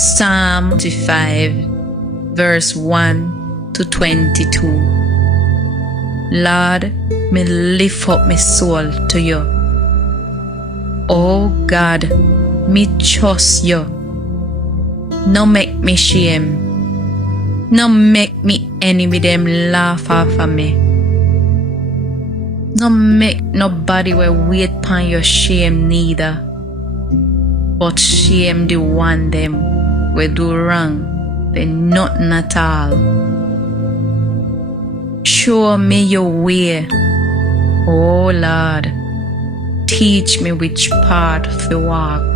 Psalm 55, verse 1 to 22. Lord, me lift up my soul to you. Oh God, me trust you. No make me shame. No make me enemy them laugh off of me. No make nobody will wait upon your shame neither. But shame the one them will do wrong, they nothing at all. Show me your way, oh Lord. Teach me which path to walk.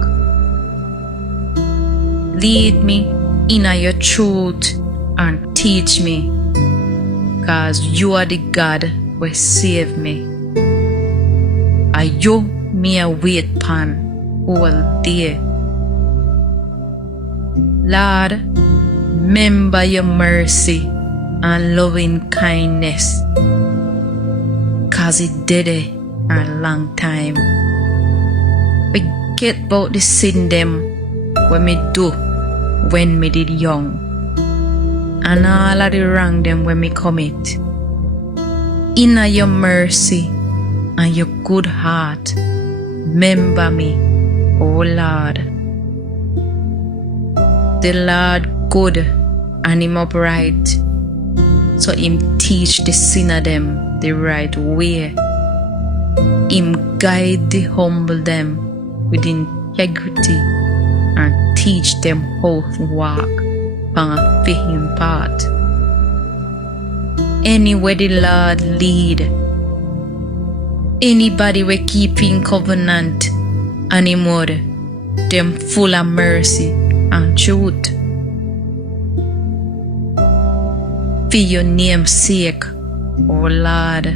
Lead me in your truth and teach me, 'cause you are the God who save me. Are you me a wait upon all day? Lord, remember your mercy and loving kindness, 'cause it did it a long time. Forget about the sin them when me do when me did young, and all of the wrong them when me commit. In your mercy and your good heart, remember me, oh Lord. The Lord good and him upright, so him teach the sinner them the right way. Him guide the humble them with integrity and teach them how to walk on a faithful path. Anywhere the Lord lead, anybody we keep in covenant and him word, them full of mercy and truth. For your name's sake, oh Lord,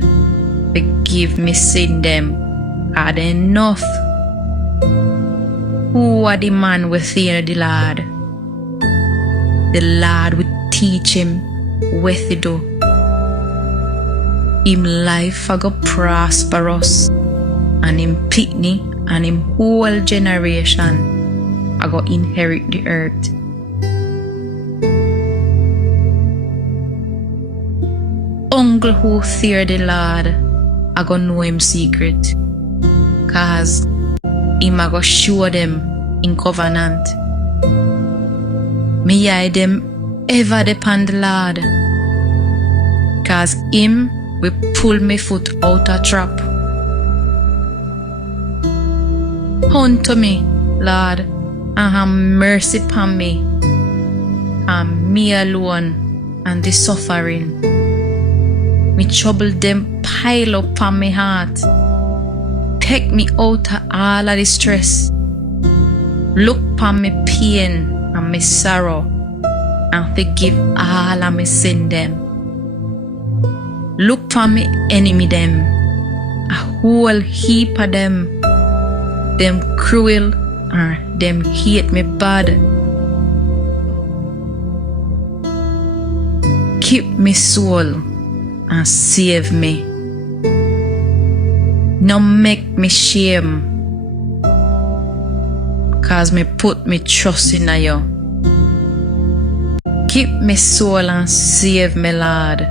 forgive me sin them, had enough. Who are the man with fear the Lord? The Lord will teach him what to do. Him life a go prosperous, and him pitney and him whole generation a go inherit the earth. Uncle who fear the Lord a go know him secret, 'cause him a go show them in covenant. Me hide them ever depend the Lord, 'cause him will pull me foot out a trap. Unto me, Lord, and have mercy upon me, and me alone and the suffering. Me trouble them pile up on me heart. Take me out of all of the stress. Look upon me pain and me sorrow, and forgive all of me sin them. Look upon me enemy them, a whole heap of them cruel or them hate me bad. Keep me soul and save me. No make me shame, 'cause me put me trust in you. Keep me soul and save me, Lord.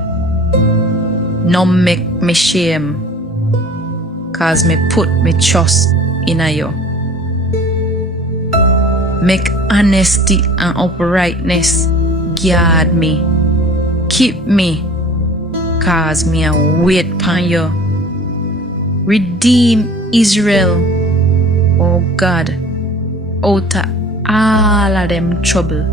No make me shame, 'cause me put me trust in you. Make honesty and uprightness guard me. Keep me, 'cause me a wait upon you. Redeem Israel, oh God, out of all of them trouble.